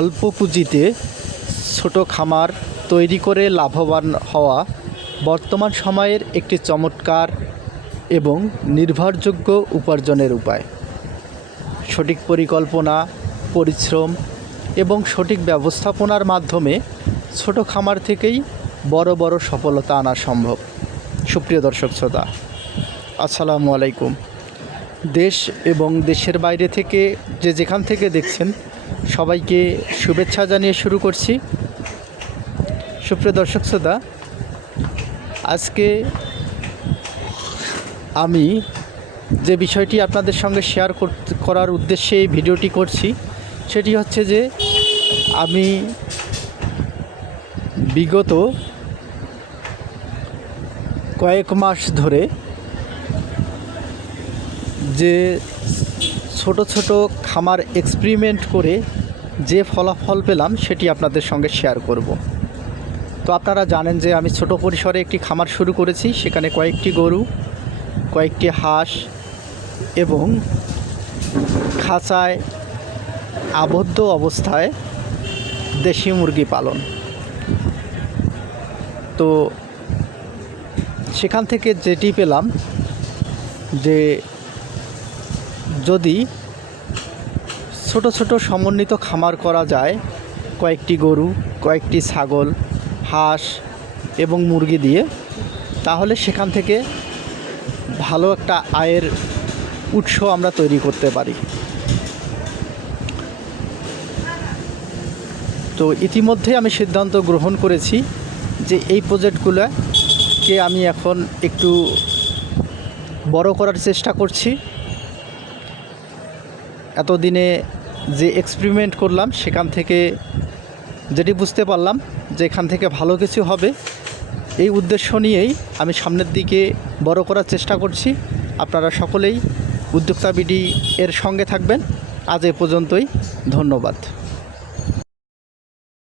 অল্প পুঁজিতে ছোট খামার তৈরি করে লাভবান হওয়া বর্তমান সময়ের একটি চমৎকার এবং নির্ভরযোগ্য উপার্জনের উপায়। সঠিক পরিকল্পনা, পরিশ্রম এবং সঠিক ব্যবস্থাপনার মাধ্যমে ছোট খামার থেকেই বড় বড় সফলতা আনা সম্ভব। সুপ্রিয় দর্শক শ্রোতা, আসসালামু আলাইকুম। দেশ এবং দেশের বাইরে থেকে যে যেখান থেকে দেখছেন সবাইকে শুভেচ্ছা জানিয়ে শুরু করছি। সুপ্রিয় দর্শক শ্রোতা, আজকে আমি যে বিষয়টি আপনাদের সঙ্গে শেয়ার করার উদ্দেশ্যে এই ভিডিওটি করছি সেটি হচ্ছে যে আমি বিগত কয়েক মাস ধরে যে ছোট ছোট খামার এক্সপেরিমেন্ট করে যে ফলাফল পেলাম সেটি আপনাদের সঙ্গে শেয়ার করব। তো আপনারা জানেন যে আমি ছোট পরিসরে একটি খামার শুরু করেছি। সেখানে কয়েকটি গরু, কয়েকটি হাঁস এবং খাঁচায় আবদ্ধ অবস্থায় দেশি মুরগি পালন। তো সেখান থেকে যেটি পেলাম যে যদি ছোট ছোট সমন্বিত খামার করা যায়, কয়েকটি গরু, কয়েকটি ছাগল, হাঁস এবং মুরগি দিয়ে, তাহলে সেখান থেকে ভালো একটা আয়ের উৎস আমরা তৈরি করতে পারি। তো ইতিমধ্যে আমি সিদ্ধান্ত গ্রহণ করেছি যে এই প্রজেক্টগুলোকে আমি এখন একটু বড় করার চেষ্টা করছি। এতদিনে যে এক্সপেরিমেন্ট করলাম সেখান থেকে যেটি বুঝতে পারলাম যে এখান থেকে ভালো কিছু হবে, এই উদ্দেশ্য নিয়েই আমি সামনের দিকে বড় করার চেষ্টা করছি। আপনারা সকলেই উদ্যোক্তা বিডি এর সঙ্গে থাকবেন। আজ এ পর্যন্তই, ধন্যবাদ।